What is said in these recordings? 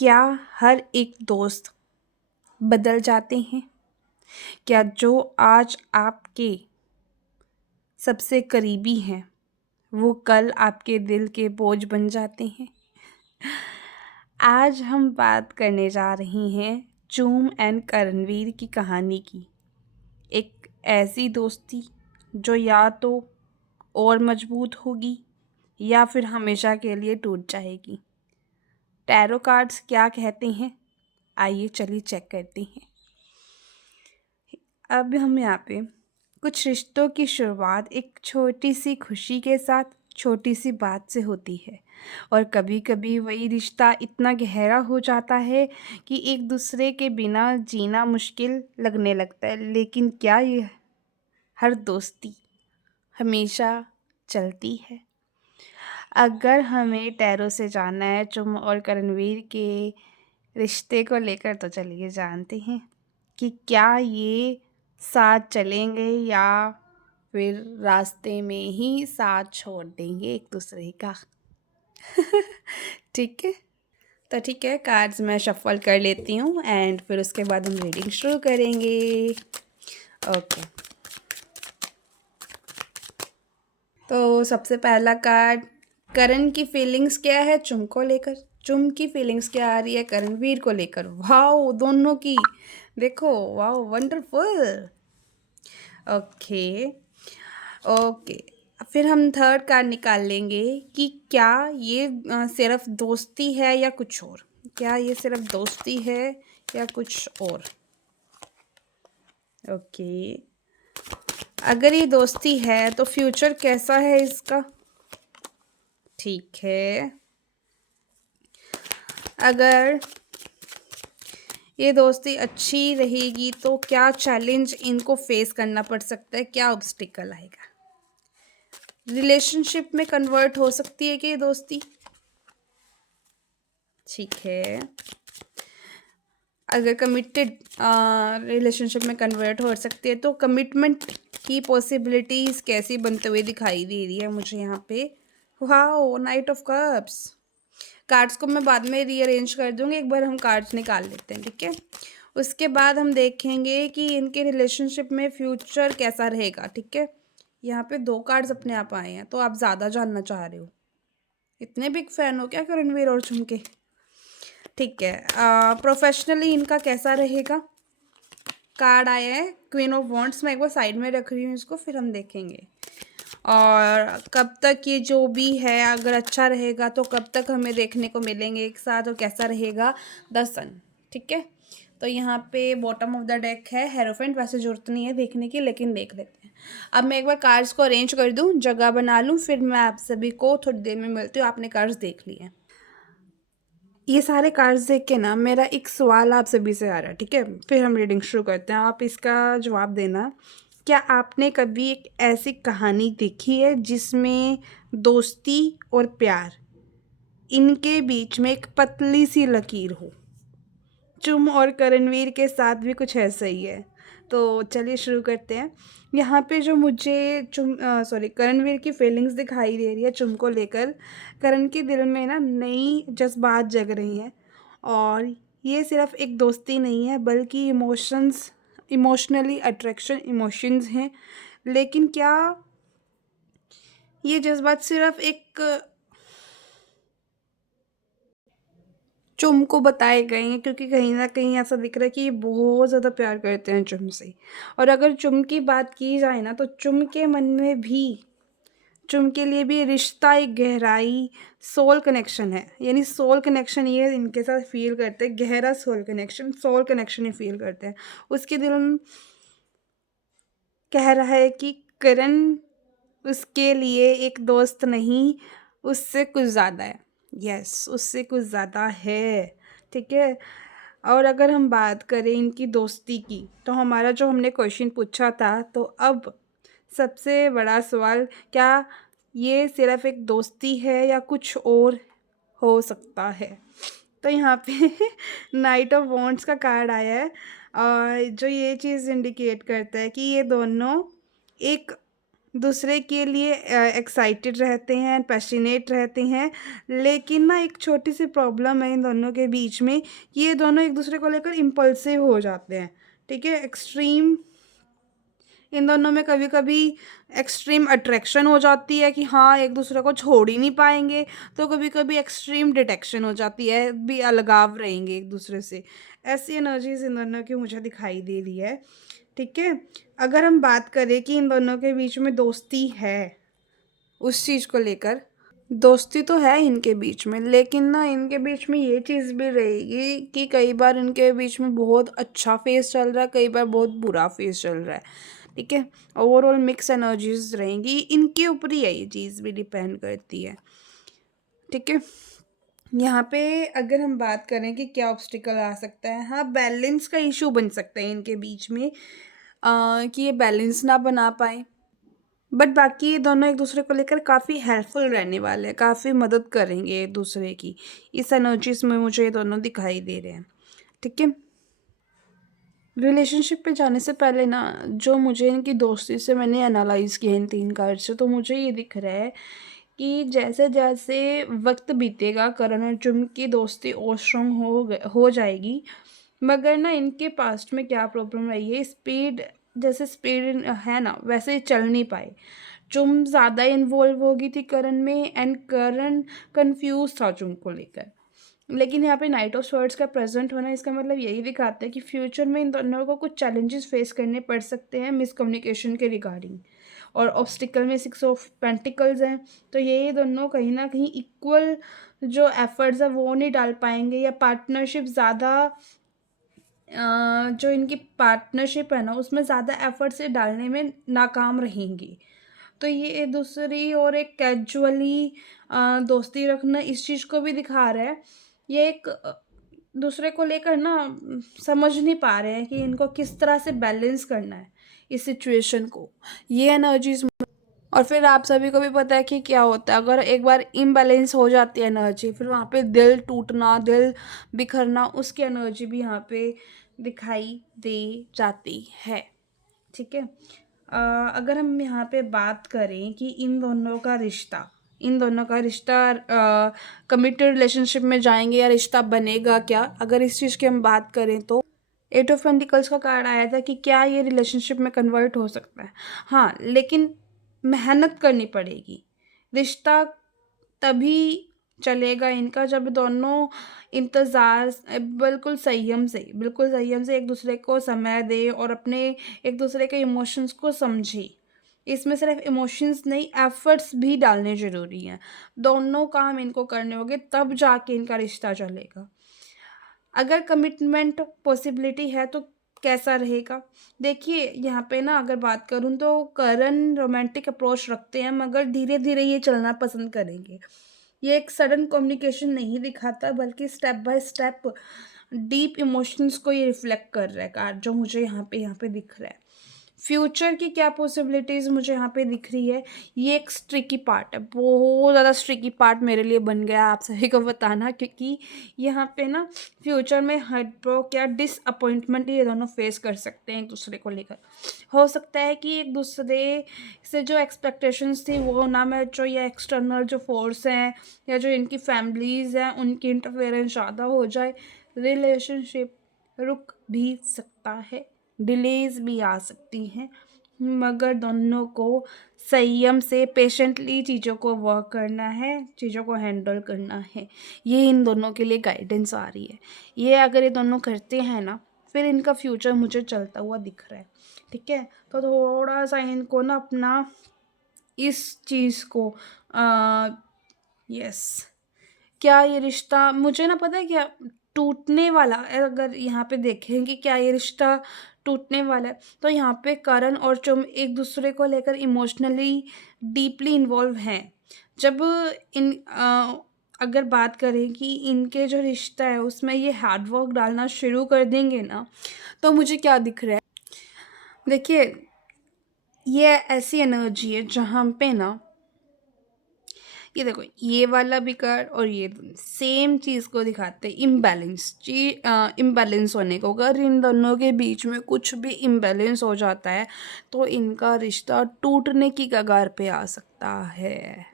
क्या हर एक दोस्त बदल जाते हैं? क्या जो आज आपके सबसे करीबी हैं, वो कल आपके दिल के बोझ बन जाते हैं? आज हम बात करने जा रही हैं चूम एंड करणवीर की कहानी की। एक ऐसी दोस्ती जो या तो और मजबूत होगी या फिर हमेशा के लिए टूट जाएगी। टैरो कार्ड्स क्या कहते हैं? आइए चलिए चेक करते हैं। अब हम यहाँ पे कुछ रिश्तों की शुरुआत एक छोटी सी खुशी के साथ, छोटी सी बात से होती है। और कभी कभी वही रिश्ता इतना गहरा हो जाता है कि एक दूसरे के बिना जीना मुश्किल लगने लगता है। लेकिन क्या ये हर दोस्ती हमेशा चलती है? अगर हमें टैरो से जानना है चुम और करणवीर के रिश्ते को लेकर, तो चलिए जानते हैं कि क्या ये साथ चलेंगे या फिर रास्ते में ही साथ छोड़ देंगे एक दूसरे का। ठीक है, तो ठीक है, कार्ड्स मैं शफल कर लेती हूँ एंड फिर उसके बाद हम रीडिंग शुरू करेंगे। ओके, तो सबसे पहला कार्ड, करण की फीलिंग्स क्या है चुम को लेकर? चुम की फीलिंग्स क्या आ रही है करणवीर को लेकर? वाओ, दोनों की देखो, वाओ वंडरफुल। ओके ओके, फिर हम थर्ड कार्ड निकाल लेंगे कि क्या ये सिर्फ दोस्ती है या कुछ और? क्या ये सिर्फ दोस्ती है या कुछ और? ओके, अगर ये दोस्ती है तो फ्यूचर कैसा है इसका? ठीक है, अगर ये दोस्ती अच्छी रहेगी तो क्या चैलेंज इनको फेस करना पड़ सकता है? क्या ऑब्स्टिकल आएगा? रिलेशनशिप में कन्वर्ट हो सकती है कि ये दोस्ती? ठीक है, अगर कमिटेड रिलेशनशिप में कन्वर्ट हो सकती है तो कमिटमेंट की पॉसिबिलिटीज़ कैसी बनते हुए दिखाई दे रही है मुझे यहाँ पे? Wow, night of cups. Cards को मैं बाद में रीअरेंज कर दूँगी, एक बार हम कार्ड्स निकाल लेते हैं, ठीक है? उसके बाद हम देखेंगे कि इनके रिलेशनशिप में फ्यूचर कैसा रहेगा, ठीक है? यहाँ पे 2 कार्ड्स अपने आप आए हैं, तो आप ज़्यादा जानना चाह रहे हो। इतने बिग फ़ैन हो क्या रणवीर और झुम के? ठीक है, प्रोफेशनली इनका कैसा रहेगा? कार्ड आया है क्वीन ऑफ वॉन्ड्स। मैं एक बार साइड में रख रही हूँ इसको, फिर हम देखेंगे। और कब तक ये जो भी है अगर अच्छा रहेगा तो कब तक हमें देखने को मिलेंगे एक साथ, और कैसा रहेगा द सन, ठीक है? तो यहाँ पे बॉटम ऑफ द डेक है हेरोफेंट। वैसे जरूरत नहीं है देखने की, लेकिन देख लेते हैं। अब मैं एक बार कार्ड्स को अरेंज कर दूँ, जगह बना लूँ, फिर मैं आप सभी को थोड़ी देर में मिलती हूँ। आपने कार्ड्स देख लिए हैं, ये सारे कार्ड्स देख के ना मेरा एक सवाल आप सभी से आ रहा है, ठीक है? फिर हम रीडिंग शुरू करते हैं, आप इसका जवाब देना। क्या आपने कभी एक ऐसी कहानी देखी है जिसमें दोस्ती और प्यार, इनके बीच में एक पतली सी लकीर हो? चुम और करणवीर के साथ भी कुछ ऐसा ही है। तो चलिए शुरू करते हैं। यहाँ पे जो मुझे करणवीर की फीलिंग्स दिखाई दे रही है चुम को लेकर, करण के दिल में ना नई जज्बात जग रही हैं। और ये सिर्फ एक दोस्ती नहीं है, बल्कि इमोशनली अट्रैक्शन इमोशंस हैं। लेकिन क्या ये जज्बात सिर्फ एक चुम को बताए गए हैं? क्योंकि कहीं न कहीं ऐसा दिख रहा है कि ये बहुत ज़्यादा प्यार करते हैं चुम से। और अगर चुम की बात की जाए ना, तो चुम के मन में भी, चुम के लिए भी रिश्ता एक गहराई, सोल कनेक्शन है। यानी सोल कनेक्शन ये इनके साथ फ़ील करते हैं, गहरा सोल कनेक्शन ही फ़ील करते हैं। उसके दिल में कह रहा है कि करण उसके लिए एक दोस्त नहीं, उससे कुछ ज़्यादा है। यस, उससे कुछ ज़्यादा है, ठीक है? और अगर हम बात करें इनकी दोस्ती की, तो हमारा जो हमने क्वेश्चन पूछा था, तो अब सबसे बड़ा सवाल, क्या ये सिर्फ एक दोस्ती है या कुछ और हो सकता है? तो यहाँ पे नाइट ऑफ वॉन्ड्स का कार्ड आया है, और जो ये चीज़ इंडिकेट करता है कि ये दोनों एक दूसरे के लिए एक्साइटेड रहते हैं, पैशनेट रहते हैं। लेकिन ना एक छोटी सी प्रॉब्लम है इन दोनों के बीच में कि ये दोनों एक दूसरे को लेकर इम्पल्सिव हो जाते हैं। ठीक है, एक्सट्रीम इन दोनों में कभी कभी एक्सट्रीम अट्रैक्शन हो जाती है कि हाँ एक दूसरे को छोड़ ही नहीं पाएंगे, तो कभी कभी एक्सट्रीम डिटेक्शन हो जाती है, भी अलगाव रहेंगे एक दूसरे से। ऐसी एनर्जीज इन दोनों की मुझे दिखाई दे रही है। ठीक है, अगर हम बात करें कि इन दोनों के बीच में दोस्ती है, उस चीज़ को लेकर दोस्ती तो है इनके बीच में, लेकिन ना इनके बीच में ये चीज़ भी रहेगी कि कई बार इनके बीच में बहुत अच्छा फेस चल रहा है, कई बार बहुत बुरा फेस चल रहा है। ठीक है, ओवरऑल मिक्स एनर्जीज रहेंगी, इनके ऊपर ही है ये चीज़ भी डिपेंड करती है। ठीक है, यहाँ पे अगर हम बात करें कि क्या ऑब्स्टिकल आ सकता है, हाँ बैलेंस का इशू बन सकता है इनके बीच में, कि ये बैलेंस ना बना पाए। बट बाकी ये दोनों एक दूसरे को लेकर काफ़ी हेल्पफुल रहने वाले हैं, काफ़ी मदद करेंगे एक दूसरे की। इस एनर्जीज में मुझे ये दोनों दिखाई दे रहे हैं। ठीक है, रिलेशनशिप पे जाने से पहले ना जो मुझे इनकी दोस्ती से मैंने एनालाइज किया इन 3 कार्ड से, तो मुझे ये दिख रहा है कि जैसे जैसे वक्त बीतेगा करण और चुम की दोस्ती और स्ट्रॉन्ग हो जाएगी। मगर ना इनके पास्ट में क्या प्रॉब्लम रही है, स्पीड, जैसे स्पीड है ना वैसे चल नहीं पाए। चुम ज़्यादा इन्वॉल्व हो गई थी करण में, एंड करण कंफ्यूज था चुम को लेकर। लेकिन यहाँ पे नाइट ऑफ स्वर्ड्स का प्रेजेंट होना इसका मतलब यही दिखाता है कि फ्यूचर में इन दोनों को कुछ चैलेंजेस फेस करने पड़ सकते हैं मिसकम्युनिकेशन के रिगार्डिंग। और ऑब्स्टिकल में 6 ऑफ पेंटिकल्स हैं, तो ये दोनों कहीं ना कहीं इक्वल जो एफर्ट्स है वो नहीं डाल पाएंगे, या पार्टनरशिप ज़्यादा जो इनकी पार्टनरशिप है ना उसमें ज़्यादा एफर्ट से डालने में नाकाम रहेंगी। तो ये दूसरी और एक कैजुअली दोस्ती रखना इस चीज़ को भी दिखा रहा है। ये एक दूसरे को लेकर ना समझ नहीं पा रहे हैं कि इनको किस तरह से बैलेंस करना है इस सिचुएशन को, ये एनर्जीज। और फिर आप सभी को भी पता है कि क्या होता है अगर एक बार इम्बैलेंस हो जाती है एनर्जी, फिर वहाँ पे दिल टूटना, दिल बिखरना, उसकी एनर्जी भी यहाँ पे दिखाई दे जाती है। ठीक है, अगर हम यहाँ पे बात करें कि इन दोनों का रिश्ता कमिटेड रिलेशनशिप में जाएंगे या रिश्ता बनेगा क्या, अगर इस चीज़ की हम बात करें तो 8 ऑफ पेंटिकल्स का कार्ड आया था कि क्या ये रिलेशनशिप में कन्वर्ट हो सकता है। हाँ लेकिन मेहनत करनी पड़ेगी। रिश्ता तभी चलेगा इनका जब दोनों इंतज़ार बिल्कुल संयम से एक दूसरे को समय दे और अपने एक दूसरे के इमोशंस को समझे। इसमें सिर्फ इमोशंस नहीं, एफर्ट्स भी डालने ज़रूरी हैं। दोनों काम इनको करने होंगे तब जाके इनका रिश्ता चलेगा। अगर कमिटमेंट पॉसिबिलिटी है तो कैसा रहेगा, देखिए यहाँ पे ना अगर बात करूँ तो करण रोमांटिक अप्रोच रखते हैं, मगर धीरे धीरे ये चलना पसंद करेंगे। ये एक सडन कम्युनिकेशन नहीं दिखाता, बल्कि step by step deep emotions को ये रिफ्लेक्ट कर रहा है कार्ड, जो मुझे यहाँ पे दिख रहा है। फ्यूचर की क्या पॉसिबिलिटीज़ मुझे यहाँ पे दिख रही है, ये एक स्ट्रिकी पार्ट है, बहुत ज़्यादा स्ट्रिकी पार्ट मेरे लिए बन गया आप सभी को बताना, क्योंकि यहाँ पे ना फ्यूचर में हार्टब्रेक या डिसअपॉइंटमेंट ये दोनों फेस कर सकते हैं एक दूसरे को लेकर। हो सकता है कि एक दूसरे से जो एक्सपेक्टेशंस थी वो ना मैच हो, या एक्सटर्नल जो फोर्स हैं या जो इनकी फैमिलीज़ हैं उनकी इंटरफेरेंस ज़्यादा हो जाए, रिलेशनशिप रुक भी सकता है, डिलेज भी आ सकती हैं। मगर दोनों को संयम से पेशेंटली चीज़ों को वर्क करना है, चीज़ों को हैंडल करना है, ये इन दोनों के लिए गाइडेंस आ रही है। ये अगर ये दोनों करते हैं ना, फिर इनका फ्यूचर मुझे चलता हुआ दिख रहा है। ठीक है, तो थोड़ा सा इनको ना अपना इस चीज़ को यस, क्या ये रिश्ता मुझे ना पता है क्या टूटने वाला है, अगर यहाँ पे देखें कि क्या ये रिश्ता टूटने वाला है, तो यहाँ पे करण और चुम एक दूसरे को लेकर इमोशनली डीपली इन्वॉल्व हैं। जब इन अगर बात करें कि इनके जो रिश्ता है उसमें ये हार्ड वर्क डालना शुरू कर देंगे ना, तो मुझे क्या दिख रहा है, देखिए ये ऐसी एनर्जी है जहाँ पे ना ये देखो, ये वाला भी कार्ड और ये सेम चीज़ को दिखाते हैं, इम्बैलेंस होने को। अगर इन दोनों के बीच में कुछ भी इम्बैलेंस हो जाता है तो इनका रिश्ता टूटने की कगार पे आ सकता है।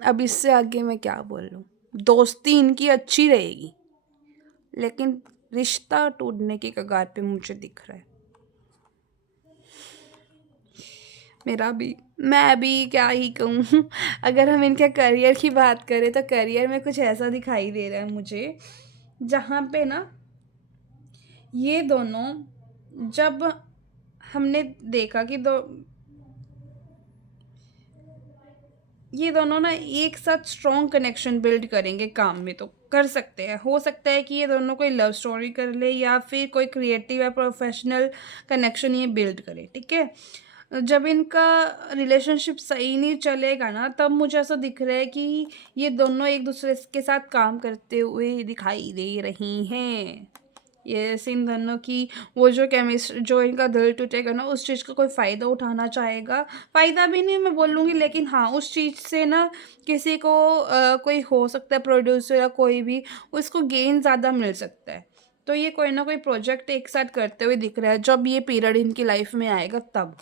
अब इससे आगे मैं क्या बोलूँ। दोस्ती इनकी अच्छी रहेगी लेकिन रिश्ता टूटने की कगार पे मुझे दिख रहा है। मेरा भी, मैं भी क्या ही कहूँ। अगर हम इनके करियर की बात करें तो करियर में कुछ ऐसा दिखाई दे रहा है मुझे, जहाँ पे ना ये दोनों, जब हमने देखा कि ये दोनों ना एक साथ स्ट्रॉन्ग कनेक्शन बिल्ड करेंगे काम में, तो कर सकते हैं। हो सकता है कि ये दोनों कोई लव स्टोरी कर ले या फिर कोई क्रिएटिव या प्रोफेशनल कनेक्शन ये बिल्ड करे, ठीक है। जब इनका रिलेशनशिप सही नहीं चलेगा ना, तब मुझे ऐसा दिख रहा है कि ये दोनों एक दूसरे के साथ काम करते हुए दिखाई दे रही हैं। ये इन दोनों की वो जो केमिस्ट्री, जो इनका दिल टूटेगा ना, उस चीज़ का कोई फ़ायदा उठाना चाहेगा। फ़ायदा भी नहीं मैं बोलूँगी, लेकिन हाँ, उस चीज़ से ना किसी को कोई हो सकता है प्रोड्यूसर या कोई भी, उसको गेन ज़्यादा मिल सकता है। तो ये कोई ना कोई प्रोजेक्ट एक साथ करते हुए दिख रहा है। जब ये पीरियड इनकी लाइफ में आएगा तब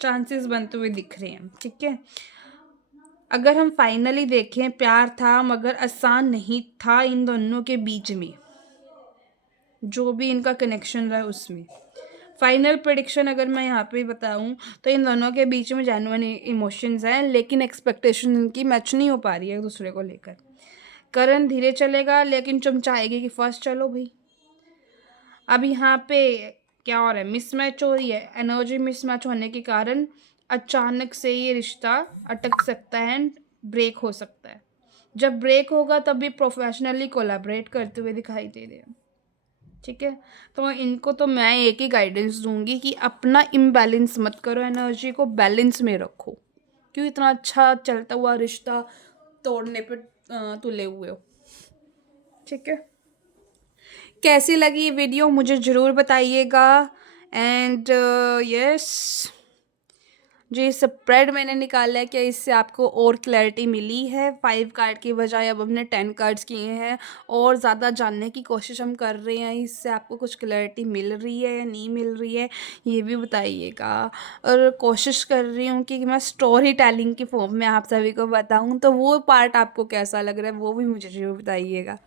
चांसेस बनते हुए दिख रहे हैं, ठीक है। अगर हम फाइनली देखें, प्यार था मगर आसान नहीं था इन दोनों के बीच में, जो भी इनका कनेक्शन रहा है उसमें। फाइनल प्रेडिक्शन अगर मैं यहाँ पे बताऊँ तो इन दोनों के बीच में जेन्युइन इमोशंस हैं, लेकिन एक्सपेक्टेशन इनकी मैच नहीं हो पा रही है एक दूसरे को लेकर। करण धीरे चलेगा लेकिन तुम चाहेगी कि फर्स्ट चलो भाई। अब यहाँ पे क्या हो रहा है, मिसमैच हो रही है। एनर्जी मिसमैच होने के कारण अचानक से ये रिश्ता अटक सकता है एंड ब्रेक हो सकता है। जब ब्रेक होगा तब भी प्रोफेशनली कोलैबोरेट करते हुए दिखाई दे रहे हैं, ठीक है। तो इनको तो मैं एक ही गाइडेंस दूंगी कि अपना इम्बैलेंस मत करो, एनर्जी को बैलेंस में रखो। क्यों इतना अच्छा चलता हुआ रिश्ता तोड़ने पे तुले हुए हो, ठीक है। कैसी लगी ये वीडियो मुझे ज़रूर बताइएगा। एंड यस, जो ये स्प्रेड मैंने निकाला है, क्या इससे आपको और क्लैरिटी मिली है? 5 कार्ड की बजाय अब हमने 10 कार्ड्स किए हैं और ज़्यादा जानने की कोशिश हम कर रहे हैं। इससे आपको कुछ क्लैरिटी मिल रही है या नहीं मिल रही है, ये भी बताइएगा। और कोशिश कर रही हूँ कि मैं स्टोरी टेलिंग की फॉर्म में आप सभी को बताऊँ, तो वो पार्ट आपको कैसा लग रहा है वो भी मुझे ज़रूर बताइएगा।